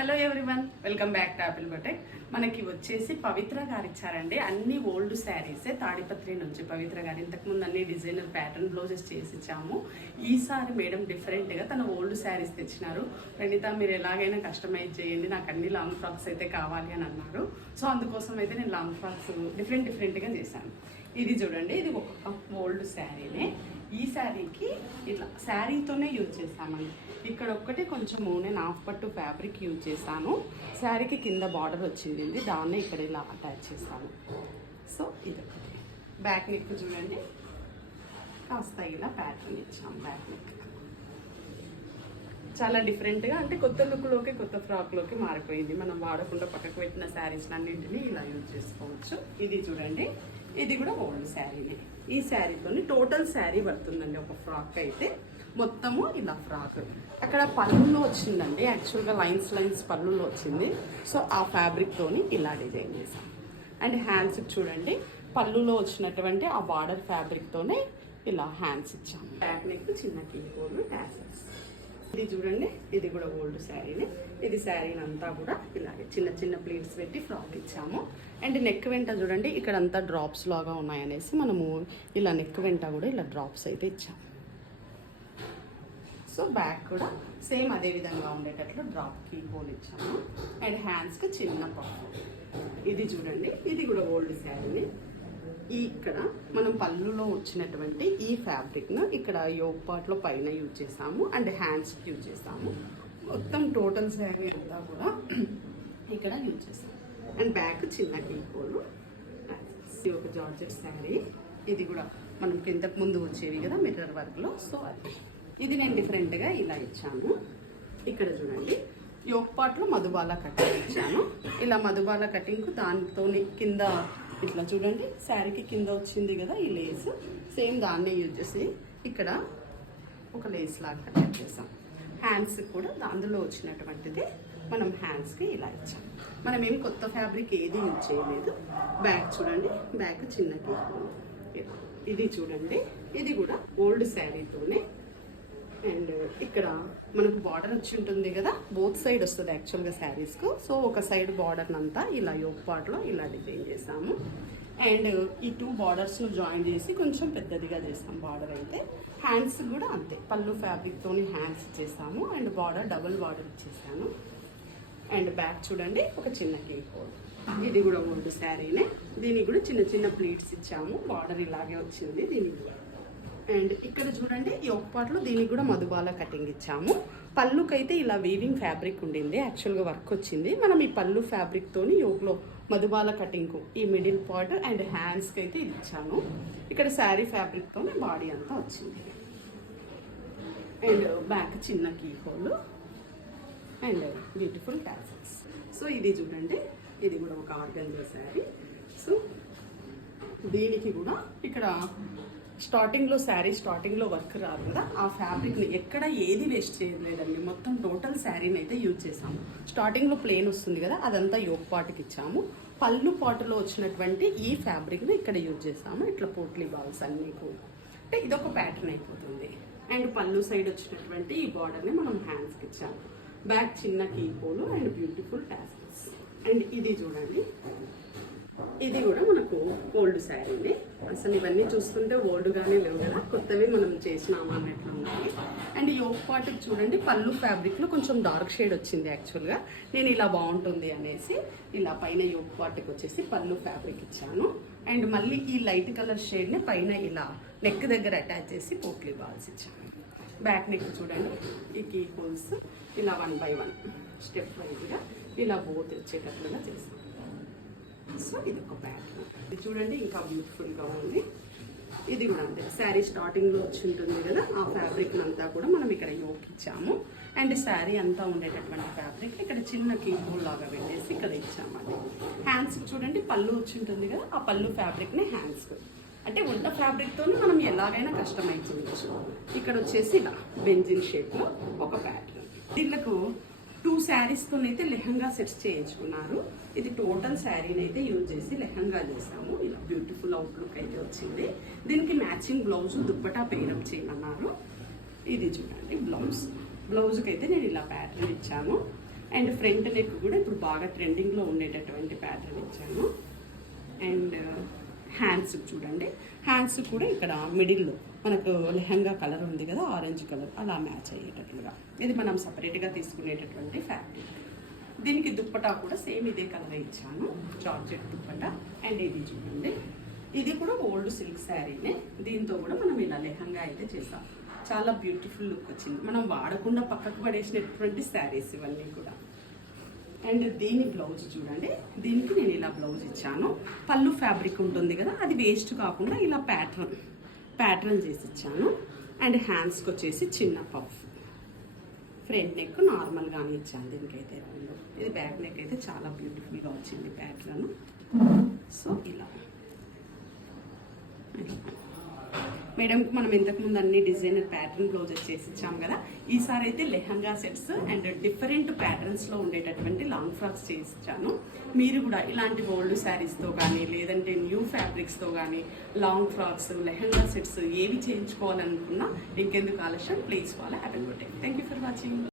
Hello everyone, welcome back to apple boutique. మనకి వచ్చేసి పవిత్ర గారు ఇచ్చారండి అన్ని ఓల్డ్ శారీసే. తాడిపత్రి నుంచి పవిత్ర గారు ఇంతకుముందు అన్ని డిజైనర్ ప్యాటర్న్ బ్లౌజెస్ చేసి ఇచ్చాము. ఈసారి మేడం డిఫరెంట్గా తన ఓల్డ్ శారీస్ తెచ్చినారు. ప్రణీత మీరు ఎలాగైనా కస్టమైజ్ చేయండి, నాకు అన్ని లాంగ్ ఫ్రాక్స్ అయితే కావాలి అని అన్నారు. సో అందుకోసం అయితే నేను లాంగ్ ఫ్రాక్స్ డిఫరెంట్గా చేశాను. ఇది చూడండి, ఇది ఒక ఓల్డ్ శారీనే. ఈ శారీకి ఇట్లా శారీతోనే యూజ్ చేశామండి. ఇక్కడ ఒక్కటి కొంచెము నేను హాఫ్ పట్టు ఫ్యాబ్రిక్ యూజ్ చేశాను. శారీకి కింద బార్డర్ వచ్చింది, దాన్నే ఇక్కడ ఇలా అటాచ్ చేశాను. సో ఇది ఒకటి. బ్యాక్ నెక్ చూడండి, కాస్త ఇలా ప్యాటర్న్ ఇచ్చాము. బ్యాక్ నెక్ చాలా డిఫరెంట్గా, అంటే కొత్త లుక్లోకి కొత్త ఫ్రాక్లోకి మారిపోయింది. మనం వాడకుండా పక్కకు పెట్టిన శారీస్ అన్నింటినీ ఇలా యూజ్ చేసుకోవచ్చు. ఇది చూడండి, ఇది కూడా ఓల్డ్ శారీనే. ఈ శారీతోని టోటల్ శారీ పడుతుందండి. ఒక ఫ్రాక్ అయితే మొత్తము ఇలా ఫ్రాక్ అక్కడ పళ్ళులో వచ్చిందండి. యాక్చువల్గా లైన్స్ పళ్ళులో వచ్చింది. సో ఆ ఫ్యాబ్రిక్తోని ఇలా డిజైన్ చేసాం. అండ్ హ్యాండ్స్ చూడండి, పళ్ళులో వచ్చినటువంటి ఆ బార్డర్ ఫ్యాబ్రిక్తోనే ఇలా హ్యాండ్స్ ఇచ్చాము. బ్యాక్ నెక్ చిన్న కీబోర్డు టాసల్స్. ఇది చూడండి, ఇది కూడా ఓల్డ్ శారీనే. ఇది శారీని అంతా కూడా ఇలాగే చిన్న చిన్న ప్లీట్స్ పెట్టి ఫ్రాక్ ఇచ్చాము. అండ్ నెక్ వెంట చూడండి, ఇక్కడ అంతా డ్రాప్స్ లాగా ఉన్నాయనేసి మనము ఇలా నెక్ వెంట కూడా ఇలా డ్రాప్స్ అయితే ఇచ్చాము. సో బ్యాక్ కూడా సేమ్ అదే విధంగా ఉండేటట్లు డ్రాప్ కీ హోల్ ఇచ్చాము. అండ్ హ్యాండ్స్కి చిన్న పఫ్. ఇది చూడండి, ఇది కూడా ఓల్డ్ శారీని. ఇక్కడ మనం పళ్ళులో వచ్చినటువంటి ఈ ఫ్యాబ్రిక్ను ఇక్కడ యోగ్ పార్ట్లో పైన యూజ్ చేసాము. అండ్ హ్యాండ్స్కి యూజ్ చేసాము. మొత్తం టోటల్ శారీ అంతా కూడా ఇక్కడ యూజ్ చేసాము. అండ్ బ్యాక్ చిన్న కీకోలు. ఇది ఒక జార్జెట్ శారీ. ఇది కూడా మనకి ఇంతకు ముందు వచ్చేవి కదా మిర్రర్ వర్క్లో. సో అది ఇది నేను డిఫరెంట్గా ఇలా ఇచ్చాను. ఇక్కడ చూడండి, యోగ్ పార్ట్లో మధుబాల కటింగ్ ఇచ్చాను. ఇలా మధుబాల కటింగ్ దానితోని కింద ఇట్లా చూడండి, శారీకి కింద వచ్చింది కదా ఈ లేస్, సేమ్ దాన్నే యూజ్ చేసి ఇక్కడ ఒక లేస్ లాగా కట్ చేసాం. హ్యాండ్స్ కూడా అందులో వచ్చినటువంటిది మనం హ్యాండ్స్కి ఇలా ఇచ్చాం. మనం ఏం కొత్త ఫ్యాబ్రిక్ ఏది యూజ్ చేయలేదు. బ్యాక్ చూడండి, బ్యాక్ చిన్నకి. ఇది చూడండి, ఇది కూడా ఓల్డ్ శారీతోనే. అండ్ ఇక్కడ మనకు బార్డర్ వచ్చి ఉంటుంది కదా, బోత్ సైడ్ వస్తుంది యాక్చువల్గా శారీస్కు. సో ఒక సైడ్ బార్డర్ అంతా ఇలా యోగ్ పార్ట్లో ఇలా డిజైన్ చేసాము. అండ్ ఈ టూ బార్డర్స్ను జాయిన్ చేసి కొంచెం పెద్దదిగా చేసాం బార్డర్ అయితే. హ్యాండ్స్ కూడా అంతే, పళ్ళు ఫ్యాబ్రిక్తోని హ్యాండ్స్ ఇచ్చేసాము. అండ్ బార్డర్ డబుల్ బార్డర్ ఇచ్చేసాను. అండ్ బ్యాక్ చూడండి, ఒక చిన్న కీ హోల్. ఇది కూడా ఓల్డ్ శారీనే. దీనికి కూడా చిన్న చిన్న ప్లీట్స్ ఇచ్చాము. బార్డర్ ఇలాగే వచ్చింది దీనికి. అండ్ ఇక్కడ చూడండి, ఈ ఒక పార్ట్లో దీనికి కూడా మధుబాల కటింగ్ ఇచ్చాము. పళ్ళుకైతే ఇలా వీవింగ్ ఫ్యాబ్రిక్ ఉండింది, యాక్చువల్గా వర్క్ వచ్చింది. మనం ఈ పళ్ళు ఫ్యాబ్రిక్తోని యోగ్లో మధుబాల కటింగ్ ఈ మిడిల్ పార్ట్ అండ్ హ్యాండ్స్కి అయితే ఇది ఇచ్చాను. ఇక్కడ శారీ ఫ్యాబ్రిక్తోనే బాడీ అంతా వచ్చింది. అండ్ బ్యాక్ చిన్న key hole and beautiful tassels. So ఇది చూడండి, ఇది కూడా ఒక ఆర్గంజా శారీ. సో దీనికి కూడా ఇక్కడ స్టార్టింగ్లో శారీ స్టార్టింగ్లో వర్క్ రాదు కదా, ఆ ఫ్యాబ్రిక్ని ఎక్కడ ఏది వేస్ట్ చేయలేదండి. మొత్తం టోటల్ శారీని అయితే యూజ్ చేసాము. స్టార్టింగ్లో ప్లెయిన్ వస్తుంది కదా, అదంతా యోగ్ పార్ట్కి ఇచ్చాము. పళ్ళు పాటులో వచ్చినటువంటి ఈ ఫ్యాబ్రిక్ని ఇక్కడ యూజ్ చేసాము. ఇట్లా పోట్లీ బాల్స్ అన్నీ కూడా, అంటే ఇదొక ప్యాటర్న్ అయిపోతుంది. అండ్ పళ్ళు సైడ్ వచ్చినటువంటి ఈ బార్డర్ని మనం హ్యాండ్స్కి ఇచ్చాము. బ్యాక్ చిన్న కీపోలు అండ్ బ్యూటిఫుల్ టాసల్స్. అండ్ ఇది చూడండి, ఇది కూడా మనకు ఓల్డ్ శారీని. అసలు ఇవన్నీ చూస్తుంటే ఓల్డ్గానే లేవు కదా, కొత్తవి మనం చేసినాము అన్నట్లు ఉన్నాయి. అండ్ యోగ్ పార్ట్కి చూడండి, పళ్ళు ఫ్యాబ్రిక్లో కొంచెం డార్క్ షేడ్ వచ్చింది. యాక్చువల్గా నేను ఇలా బాగుంటుంది అనేసి ఇలా పైన యోగ్ పార్ట్కి వచ్చేసి పళ్ళు ఫ్యాబ్రిక్ ఇచ్చాను. అండ్ మళ్ళీ ఈ లైట్ కలర్ షేడ్ని పైన ఇలా నెక్ దగ్గర అటాచ్ చేసి పోట్లీ బాల్స్ ఇచ్చాను. బ్యాక్ నెక్ చూడండి, ఈ కీ హోల్స్ ఇలా 1 by 1 స్టెప్ వైజ్గా ఇలా బోత్ వచ్చేటట్లుగా చేసాం. సో ఇది ఒక ప్యాటర్న్. ఇది చూడండి, ఇంకా బ్యూటిఫుల్గా ఉంది. ఇది కూడా అంతే, శారీ స్టార్టింగ్లో వచ్చి ఉంటుంది కదా, ఆ ఫ్యాబ్రిక్ అంతా కూడా మనం ఇక్కడ యోక్ ఇచ్చాము. అండ్ శారీ అంతా ఉండేటటువంటి ఫ్యాబ్రిక్ ఇక్కడ చిన్న కీబోర్డ్ లాగా పెట్టేసి ఇక్కడ ఇచ్చామండి. హ్యాండ్స్కి చూడండి, పళ్ళు వచ్చి ఉంటుంది కదా, ఆ పళ్ళు ఫ్యాబ్రిక్ని హ్యాండ్స్కి అంటే వంట ఫ్యాబ్రిక్తో మనం ఎలాగైనా కస్టమైజ్ చేయవచ్చు. ఇక్కడ వచ్చేసి ఇలా బెంజిన్ షేప్లో ఒక ప్యాటర్న్. దీనికి 2 శారీస్తో అయితే లెహంగా సెట్స్ చేయించుకున్నారు. ఇది టోటల్ శారీని అయితే యూజ్ చేసి లెహంగా చేసాము. ఇలా బ్యూటిఫుల్ అవుట్లుక్ అయితే వచ్చింది. దీనికి మ్యాచింగ్ బ్లౌజ్ దుప్పటా పేరప్ చేయమన్నారు. ఇది చూడండి బ్లౌజ్కి అయితే నేను ఇలా ప్యాటర్న్ ఇచ్చాను. అండ్ ఫ్రంట్ నెక్ కూడా ఇప్పుడు బాగా ట్రెండింగ్లో ఉండేటటువంటి ప్యాటర్న్ ఇచ్చాను. అండ్ హ్యాండ్స్ చూడండి, హ్యాండ్స్ కూడా ఇక్కడ మిడిల్లో మనకు లెహంగా కలర్ ఉంది కదా, ఆరెంజ్ కలర్, అలా మ్యాచ్ అయ్యేటట్లుగా ఇది మనం సపరేట్గా తీసుకునేటటువంటి ఫ్యాబ్రిక్. దీనికి దుప్పటా కూడా సేమ్ ఇదే కలర్ ఇచ్చాను, జార్జెట్ దుప్పటా. అండ్ ఇది చూడండి, ఇది కూడా ఓల్డ్ సిల్క్ శారీనే, దీంతో కూడా మనం ఇలా లెహంగా అయితే చేసాం. చాలా బ్యూటిఫుల్ లుక్ వచ్చింది, మనం వాడకుండా పక్కకు పడేసినటువంటి శారీస్ ఇవన్నీ కూడా. అండ్ దీని బ్లౌజ్ చూడండి, దీనికి నేను ఇలా బ్లౌజ్ ఇచ్చాను. పళ్ళు ఫ్యాబ్రిక్ ఉంటుంది కదా, అది వేస్ట్ కాకుండా ఇలా ప్యాటర్న్ చేసి ఇచ్చాను. అండ్ హ్యాండ్స్కి వచ్చేసి చిన్న పఫ్, ఫ్రంట్ నెక్ నార్మల్గానే ఇచ్చాను దీనికైతే రౌండ్. ఇది బ్యాక్ నెక్ అయితే చాలా బ్యూటిఫుల్గా వచ్చింది ప్యాటర్న్. సో ఇలా మేడంకి మనం ఇంతకుముందు అన్ని డిజైనర్ ప్యాటర్న్ బ్లౌజెస్ చేసి ఇచ్చాం కదా, ఈసారి అయితే లెహంగా సెట్స్ అండ్ డిఫరెంట్ ప్యాటర్న్స్లో ఉండేటటువంటి లాంగ్ ఫ్రాక్స్ చేసి ఇచ్చాను. మీరు కూడా ఇలాంటి ఓల్డ్ శారీస్తో కానీ లేదంటే న్యూ ఫ్యాబ్రిక్స్తో కానీ లాంగ్ ఫ్రాక్స్, లెహంగా సెట్స్ ఏవి చేయించుకోవాలనుకున్నా ఇంకెందుకు ఆలస్యం, please follow have a good day. Thank you for watching.